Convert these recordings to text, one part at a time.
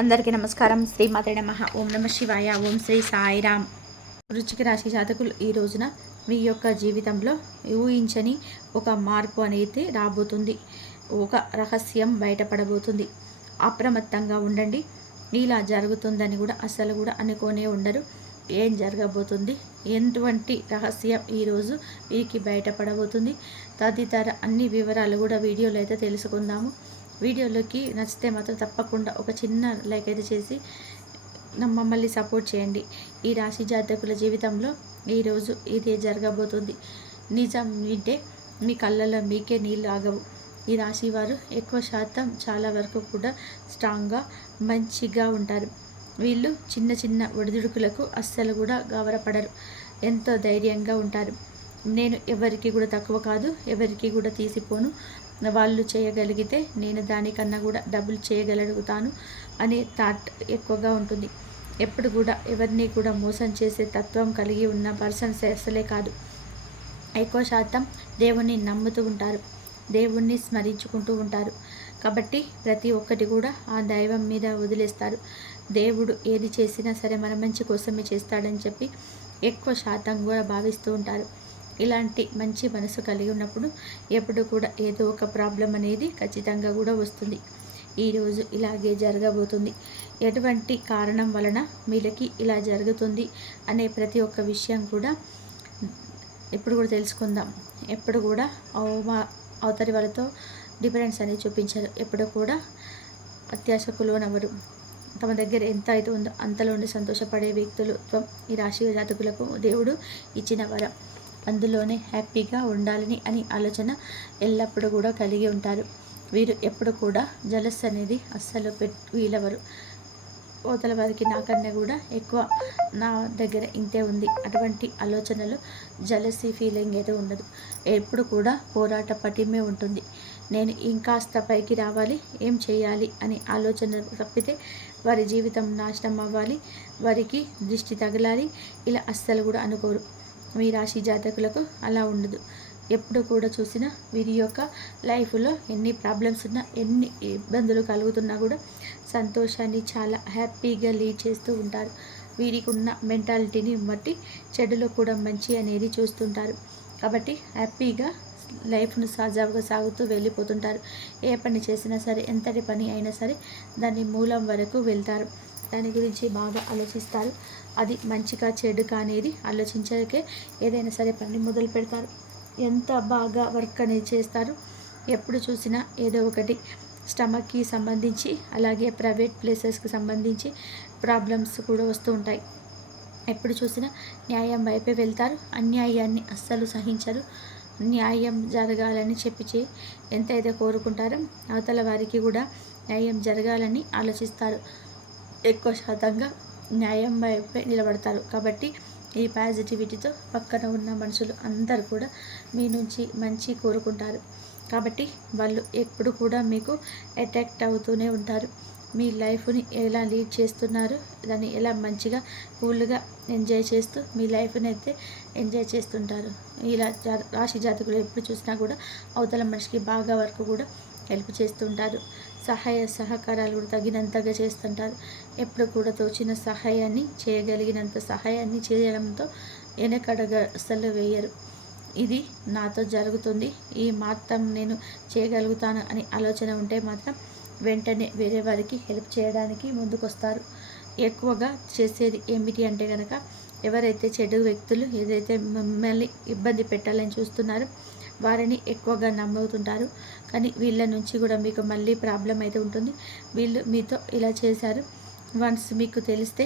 అందరికీ నమస్కారం. శ్రీమాతే నమః. ఓం నమ శివాయ. ఓం శ్రీ సాయిరామ్. వృశ్చిక రాశి జాతకులు ఈ రోజున మీ యొక్క జీవితంలో ఊహించని ఒక మార్పు అనేది రాబోతుంది. ఒక రహస్యం బయటపడబోతుంది. అప్రమత్తంగా ఉండండి. ఇలా జరుగుతుందని కూడా అస్సలు కూడా అనుకోనే ఉండరు. ఏం జరగబోతుంది, ఎటువంటి రహస్యం ఈరోజు వీరికి బయటపడబోతుంది, తదితర అన్ని వివరాలు కూడా వీడియోలో అయితే తెలుసుకుందాము. వీడియోలోకి నచ్చితే మాత్రం తప్పకుండా ఒక చిన్న లైక్ అయితే చేసి మమ్మల్ని సపోర్ట్ చేయండి. ఈ రాశి జాతకుల జీవితంలో ఈరోజు ఇదే జరగబోతుంది. నిజం వింటే మీ కళ్ళల్లో మీకే నీళ్ళు ఆగవు. ఈ రాశి వారు ఎక్కువ శాతం చాలా వరకు కూడా స్ట్రాంగ్గా మంచిగా ఉంటారు. వీళ్ళు చిన్న చిన్న ఒడిదుడుకులకు అస్సలు కూడా గాబరపడరు. ఎంతో ధైర్యంగా ఉంటారు. నేను ఎవరికి కూడా తక్కువ కాదు, ఎవరికి కూడా తీసిపోను, వాళ్ళు చేయగలిగితే నేను దానికన్నా కూడా డబుల్ చేయగలుగుతాను అనే థాట్ ఎక్కువగా ఉంటుంది. ఎప్పుడు కూడా ఎవరిని కూడా మోసం చేసే తత్వం కలిగి ఉన్న పర్సన్స్ అసలే కాదు. ఎక్కువ శాతం దేవుణ్ణి నమ్ముతూ ఉంటారు, దేవుణ్ణి స్మరించుకుంటూ ఉంటారు. కాబట్టి ప్రతి ఒక్కటి కూడా ఆ దైవం మీద వదిలేస్తారు. దేవుడు ఏది చేసినా సరే మన మంచి కోసమే చేస్తాడని చెప్పి ఎక్కువ శాతం కూడా భావిస్తూ ఉంటారు. ఇలాంటి మంచి మనసు కలిగి ఉన్నప్పుడు ఎప్పుడు కూడా ఏదో ఒక ప్రాబ్లం అనేది ఖచ్చితంగా కూడా వస్తుంది. ఈరోజు ఇలాగే జరగబోతుంది. ఎటువంటి కారణం వలన వీళ్ళకి ఇలా జరుగుతుంది అనే ప్రతి ఒక్క విషయం కూడా ఇప్పుడు కూడా తెలుసుకుందాం. ఎప్పుడు కూడా అవతలి వాళ్ళతో డిఫరెన్స్ అనేది చూపించారు. ఎప్పుడు కూడా అత్యాశకు లోనవ్వరు. తమ దగ్గర ఎంత అయితే ఉందో అంతలో ఉండి సంతోషపడే వ్యక్తులు ఈ రాశి జాతకులకు దేవుడు ఇచ్చిన వరం. అందులోనే హ్యాపీగా ఉండాలని అని ఆలోచన ఎల్లప్పుడూ కూడా కలిగి ఉంటారు. వీరు ఎప్పుడు కూడా జలస్ అనేది అస్సలు వీలవరు. అవతల వారికి నాకన్నా కూడా ఎక్కువ నా దగ్గర ఇంతే ఉంది అటువంటి ఆలోచనలు, జలసీ ఫీలింగ్ అయితే ఉండదు. ఎప్పుడు కూడా పోరాట పటిమే ఉంటుంది. నేను ఇంకాస్త పైకి రావాలి, ఏం చేయాలి అని ఆలోచన తప్పితే వారి జీవితం నాశనం అవ్వాలి, వారికి దృష్టి తగలాలి ఇలా అస్సలు కూడా అనుకోరు. మీ రాశి జాతకులకు అలా ఉండదు. ఎప్పుడు కూడా చూసినా వీరి యొక్క లైఫ్లో ఎన్ని ప్రాబ్లమ్స్ ఉన్నా, ఎన్ని ఇబ్బందులు కలుగుతున్నా కూడా సంతోషాన్ని చాలా హ్యాపీగా లీడ్ చేస్తూ ఉంటారు. వీరికి ఉన్న మెంటాలిటీని బట్టి చెడులో కూడా మంచి అనేది చూస్తుంటారు. కాబట్టి హ్యాపీగా లైఫ్ను సజావుగా సాగుతూ వెళ్ళిపోతుంటారు. ఏ పని చేసినా సరే, ఎంతటి పని అయినా సరే దాని మూలం వరకు వెళ్తారు. దాని గురించి బాగా ఆలోచిస్తారు. అది మంచిగా చెడుగా అనేది ఆలోచించకే ఏదైనా సరే పని మొదలు పెడతారు. ఎంత బాగా వర్క్ అనేది చేస్తారు. ఎప్పుడు చూసినా ఏదో ఒకటి స్టమక్కి సంబంధించి, అలాగే ప్రైవేట్ ప్లేసెస్కి సంబంధించి ప్రాబ్లమ్స్ కూడా వస్తూ ఉంటాయి. ఎప్పుడు చూసినా న్యాయం వైపే వెళ్తారు. అన్యాయాన్ని అస్సలు సహించరు. న్యాయం జరగాలని చెప్పి ఎంతైతే కోరుకుంటారో అవతల వారికి కూడా న్యాయం జరగాలని ఆలోచిస్తారు. ఎక్కువ శాతంగా న్యాయం వైపే నిలబడతారు. కాబట్టి ఈ పాజిటివిటీతో పక్కన ఉన్న మనుషులు అందరూ కూడా మీ నుంచి మంచి కోరుకుంటారు. కాబట్టి వాళ్ళు ఎప్పుడు కూడా మీకు అట్రాక్ట్ అవుతూనే ఉంటారు. మీ లైఫ్ని ఎలా లీడ్ చేస్తున్నారు, దాన్ని ఎలా మంచిగా కూల్గా ఎంజాయ్ చేస్తూ మీ లైఫ్ని అయితే ఎంజాయ్ చేస్తుంటారు. ఇలా రాశి జాతకులు ఎప్పుడు చూసినా కూడా అవతల మనిషికి బాగా వరకు కూడా హెల్ప్ చేస్తుంటారు. సహాయ సహకారాలు కూడా తగినంతగా చేస్తుంటారు. ఎప్పుడు కూడా తోచిన సహాయాన్ని, చేయగలిగినంత సహాయాన్ని చేయడంతో వెనకడగ అసలు వేయరు. ఇది నాతో జరుగుతుంది, ఈ మాత్రం నేను చేయగలుగుతాను అని ఆలోచన ఉంటే మాత్రం వెంటనే వేరే వారికి హెల్ప్ చేయడానికి ముందుకొస్తారు. ఎక్కువగా చేసేది ఏమిటి అంటే కనుక, ఎవరైతే చెడు వ్యక్తులు ఏదైతే మిమ్మల్ని ఇబ్బంది పెట్టాలని చూస్తున్నారో వారిని ఎక్కువగా నమ్ముతుంటారు. కానీ వీళ్ళ నుంచి కూడా మీకు మళ్ళీ ప్రాబ్లం అయితే ఉంటుంది. వీళ్ళు మీతో ఇలా చేశారు, వన్స్ మీకు తెలిస్తే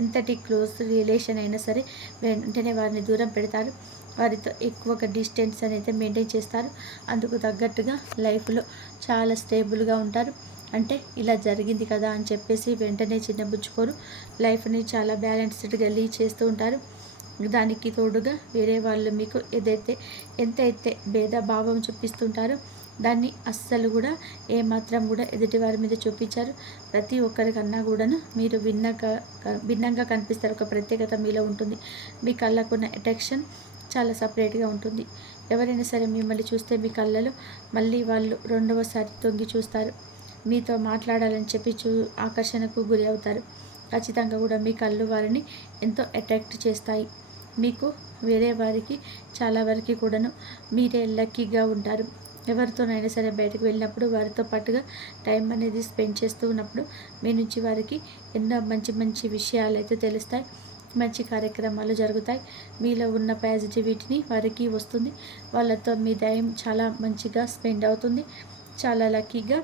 ఎంతటి క్లోజ్ రిలేషన్ అయినా సరే వెంటనే వారిని దూరం పెడతారు. వారితో ఎక్కువగా డిస్టెన్స్ అనేది మెయింటైన్ చేస్తారు. అందుకు తగ్గట్టుగా లైఫ్లో చాలా స్టేబుల్గా ఉంటారు. అంటే ఇలా జరిగింది కదా అని చెప్పేసి వెంటనే చిన్నబుచ్చుకోరు. లైఫ్ని చాలా బ్యాలెన్స్డ్గా లీడ్ చేస్తూ ఉంటారు. దానికి తోడుగా వేరే వాళ్ళు మీకు ఎంతైతే భేదభావం చూపిస్తుంటారో దాన్ని అస్సలు కూడా ఏమాత్రం కూడా ఎదుటి వారి మీద చూపించారు. ప్రతి ఒక్కరికన్నా కూడాను మీరు భిన్నంగా కనిపిస్తారు. ఒక ప్రత్యేకత మీలో ఉంటుంది. మీ కళ్ళకున్న అట్రాక్షన్ చాలా సపరేట్గా ఉంటుంది. ఎవరైనా సరే మిమ్మల్ని చూస్తే మీ కళ్ళలో మళ్ళీ వాళ్ళు రెండవసారి తొంగి చూస్తారు. మీతో మాట్లాడాలని చెప్పి ఆకర్షణకు గురి అవుతారు. ఖచ్చితంగా కూడా మీ కళ్ళు వారిని ఎంతో అట్రాక్ట్ చేస్తాయి. మీకు వేరే వారికి చాలా వరకు కూడాను మీరే లక్కీగా ఉంటారు. ఎవరితోనైనా సరే బయటకు వెళ్ళినప్పుడు వారితో పాటుగా టైం అనేది స్పెండ్ చేస్తూ ఉన్నప్పుడు మీ నుంచి వారికి ఎన్నో మంచి మంచి విషయాలు అయితే తెలుస్తాయి. మంచి కార్యక్రమాలు జరుగుతాయి. మీలో ఉన్న పాజిటివిటీని వారికి వస్తుంది. వాళ్ళతో మీ టైం చాలా మంచిగా స్పెండ్ అవుతుంది. చాలా లక్కీగా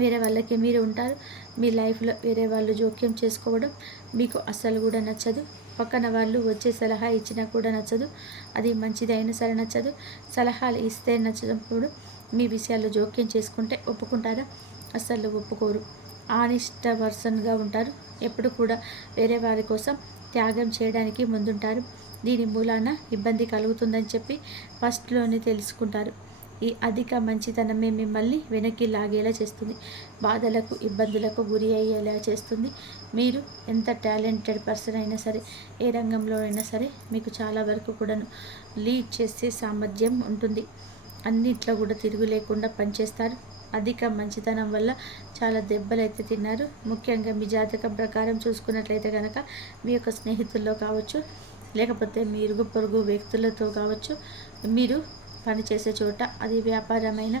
వేరే వాళ్ళకి మీరు ఉంటారు. మీ లైఫ్లో వేరే వాళ్ళు జోక్యం చేసుకోవడం మీకు అస్సలు కూడా నచ్చదు. పక్కన వాళ్ళు వచ్చే సలహా ఇచ్చినా కూడా నచ్చదు. అది మంచిది అయినా సరే నచ్చదు. సలహాలు ఇస్తే నచ్చనప్పుడు మీ విషయాల్లో జోక్యం చేసుకుంటే ఒప్పుకుంటారా? అస్సలు ఒప్పుకోరు. ఆనెస్ట్ పర్సన్గా ఉంటారు. ఎప్పుడు కూడా వేరే వారి కోసం త్యాగం చేయడానికి ముందుంటారు. దీని మూలాన ఇబ్బంది కలుగుతుందని చెప్పి ఫస్ట్లోనే తెలుసుకుంటారు. ఈ అధిక మంచితనమే మిమ్మల్ని వెనక్కి లాగేలా చేస్తుంది. బాధలకు ఇబ్బందులకు గురి అయ్యేలా చేస్తుంది. మీరు ఎంత టాలెంటెడ్ పర్సన్ అయినా సరే, ఏ రంగంలో అయినా సరే మీకు చాలా వరకు కూడాను లీడ్ చేసే సామర్థ్యం ఉంటుంది. అన్నిట్లో కూడా తిరుగు లేకుండా పనిచేస్తారు. అధిక మంచితనం వల్ల చాలా దెబ్బలైతే తిన్నారు. ముఖ్యంగా మీ జాతకం ప్రకారం చూసుకున్నట్లయితే కనుక మీ యొక్క స్నేహితుల్లో కావచ్చు, లేకపోతే మీ ఇరుగు పొరుగు వ్యక్తులతో కావచ్చు, మీరు పనిచేసే చోట, అది వ్యాపారమైన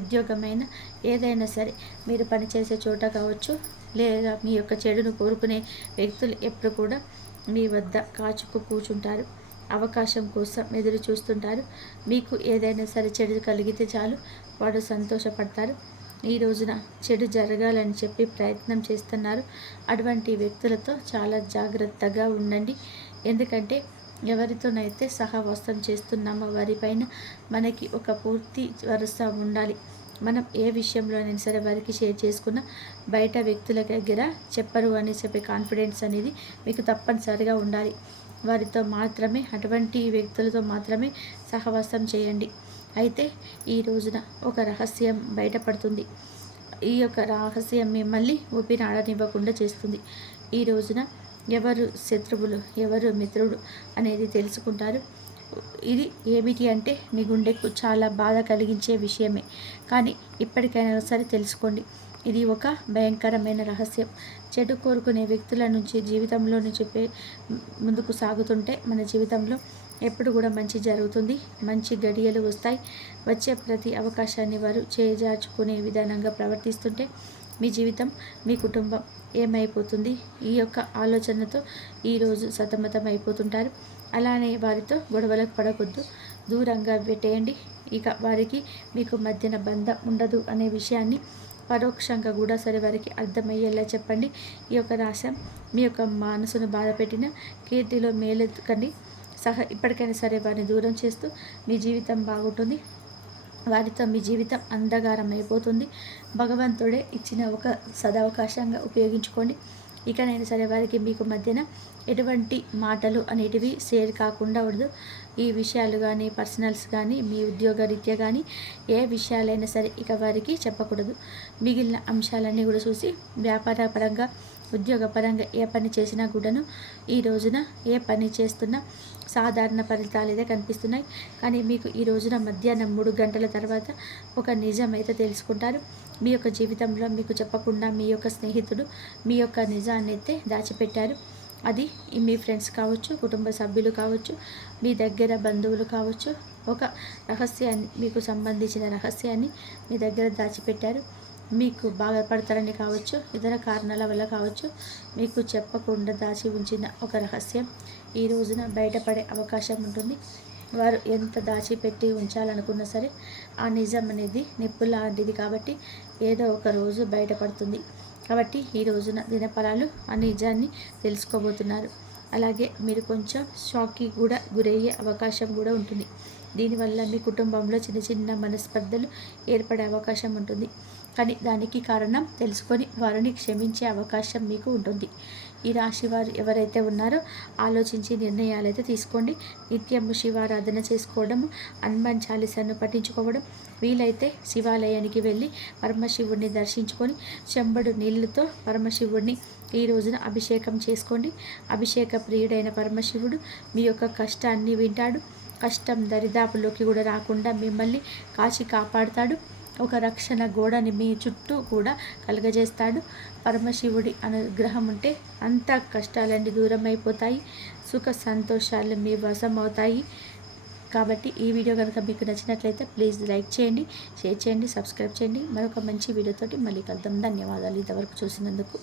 ఉద్యోగమైన ఏదైనా సరే మీరు పనిచేసే చోట కావచ్చు, లేదా మీ యొక్క చెడును కోరుకునే వ్యక్తులు ఎప్పుడు కూడా మీ వద్ద కాచుకు కూర్చుంటారు. అవకాశం కోసం ఎదురు చూస్తుంటారు. మీకు ఏదైనా సరే చెడు కలిగితే చాలు వాడు సంతోషపడతారు. ఈ రోజున చెడు జరగాలని చెప్పి ప్రయత్నం చేస్తున్నారు. అటువంటి వ్యక్తులతో చాలా జాగ్రత్తగా ఉండండి. ఎందుకంటే ఎవరితోనైతే సహవాసం చేస్తున్నామో వారిపైన మనకి ఒక పూర్తి వరుస ఉండాలి. మనం ఏ విషయంలోనైనా సరే వారికి షేర్ చేసుకున్న బయట వ్యక్తుల దగ్గర చెప్పరు అని చెప్పే కాన్ఫిడెన్స్ అనేది మీకు తప్పనిసరిగా ఉండాలి. వారితో మాత్రమే, అటువంటి వ్యక్తులతో మాత్రమే సహవాసం చేయండి. అయితే ఈ రోజున ఒక రహస్యం బయటపడుతుంది. ఈ యొక్క రహస్యం మిమ్మల్ని ఊపిరాడనివ్వకుండా చేస్తుంది. ఈ రోజున ఎవరు శత్రువులు, ఎవరు మిత్రుడు అనేది తెలుసుకుంటారు. ఇది ఏమిటి అంటే మీ గుండెకు చాలా బాధ కలిగించే విషయమే, కానీ ఇప్పటికైనా సరే తెలుసుకోండి. ఇది ఒక భయంకరమైన రహస్యం. చెడు కోరుకునే వ్యక్తుల నుంచి జీవితంలో నుంచి ముందుకు సాగుతుంటే మన జీవితంలో ఎప్పుడు కూడా మంచి జరుగుతుంది. మంచి గడియలు వస్తాయి. వచ్చే ప్రతి అవకాశాన్ని వారు చేజార్చుకునే విధానంగా ప్రవర్తిస్తుంటే మీ జీవితం, మీ కుటుంబం ఏమైపోతుంది? ఈ యొక్క ఆలోచనతో ఈరోజు సతమతం అయిపోతుంటారు. అలానే వారితో గొడవలకు పడకొద్దు, దూరంగా పెట్టేయండి. ఇక వారికి మీకు మధ్యన బంధం ఉండదు అనే విషయాన్ని పరోక్షంగా కూడా సరే వారికి అర్థమయ్యేలా చెప్పండి. ఈ యొక్క రహస్యం మీ యొక్క మనసును బాధపెట్టిన కీర్తిలో మేలెత్తుకండి. ఇప్పటికైనా సరే వారిని దూరం చేస్తూ మీ జీవితం బాగుంటుంది. వారితో మీ జీవితం అంధకారం అయిపోతుంది. భగవంతుడే ఇచ్చిన ఒక సదవకాశంగా ఉపయోగించుకోండి. ఇకనైనా సరే వారికి మీకు మధ్యన ఎటువంటి మాటలు అనేటివి షేర్ కాకుండా ఉండదు. ఈ విషయాలు కానీ, పర్సనల్స్ కానీ, మీ ఉద్యోగ రీత్యా కానీ ఏ విషయాలైనా సరే ఇక వారికి చెప్పకూడదు. మిగిలిన అంశాలన్నీ కూడా చూసి వ్యాపార పరంగా, ఉద్యోగపరంగా ఏ పని చేసినా కూడాను ఈ రోజున ఏ పని చేస్తున్నా సాధారణ ఫలితాలు అయితే కనిపిస్తున్నాయి. కానీ మీకు ఈ రోజున మధ్యాహ్నం 3 గంటల తర్వాత ఒక నిజం అయితే తెలుసుకుంటారు. మీ యొక్క జీవితంలో మీకు చెప్పకుండా మీ యొక్క స్నేహితుడు మీ యొక్క నిజాన్ని అయితే దాచిపెట్టారు. అది మీ ఫ్రెండ్స్ కావచ్చు, కుటుంబ సభ్యులు కావచ్చు, మీ దగ్గర బంధువులు కావచ్చు. ఒక రహస్యాన్ని, మీకు సంబంధించిన రహస్యాన్ని మీ దగ్గర దాచిపెట్టారు. మీకు బాధపడతారని కావచ్చు, ఇతర కారణాల వల్ల కావచ్చు, మీకు చెప్పకుండా దాచి ఉంచిన ఒక రహస్యం ఈ రోజున బయటపడే అవకాశం ఉంటుంది. వారు ఎంత దాచిపెట్టి ఉంచాలనుకున్నా సరే ఆ నిజం అనేది నిప్పు లాంటిది కాబట్టి ఏదో ఒక రోజు బయటపడుతుంది. కాబట్టి ఈ రోజున దినఫలాలు ఆ నిజాన్ని తెలుసుకోబోతున్నారు. అలాగే మీరు కొంచెం షాక్కి కూడా గురయ్యే అవకాశం కూడా ఉంటుంది. దీనివల్ల మీ కుటుంబంలో చిన్న చిన్న మనస్పర్ధలు ఏర్పడే అవకాశం ఉంటుంది. కానీ దానికి కారణం తెలుసుకొని వారిని క్షమించే అవకాశం మీకు ఉంటుంది. ఈ రాశి వారు ఎవరైతే ఉన్నారో ఆలోచించి నిర్ణయాలు అయితే తీసుకోండి. నిత్యము శివారాధన చేసుకోవడం, హనుమాన్ చాలీసాను పఠించుకోవడం, వీలైతే శివాలయానికి వెళ్ళి పరమశివుడిని దర్శించుకొని చెంబడు నీళ్ళతో పరమశివుడిని ఈ రోజున అభిషేకం చేసుకోండి. అభిషేక ప్రియుడైన పరమశివుడు మీ యొక్క కష్టాన్ని వింటాడు. కష్టం దరిదాపులోకి కూడా రాకుండా మిమ్మల్ని కాచి కాపాడుతాడు. ఒక రక్షణ గోడని మీ చుట్టూ కూడా కలుగజేస్తాడు. పరమశివుడి అనుగ్రహం ఉంటే అంత కష్టాలన్నీ దూరం అయిపోతాయి, సుఖ సంతోషాలు మీ వశం అవుతాయి. కాబట్టి ఈ వీడియో కనుక మీకు నచ్చినట్లయితే ప్లీజ్ లైక్ చేయండి, షేర్ చేయండి, సబ్స్క్రైబ్ చేయండి. మరొక మంచి వీడియోతోటి మళ్ళీ కలుద్దాం. ధన్యవాదాలు ఇంతవరకు చూసినందుకు.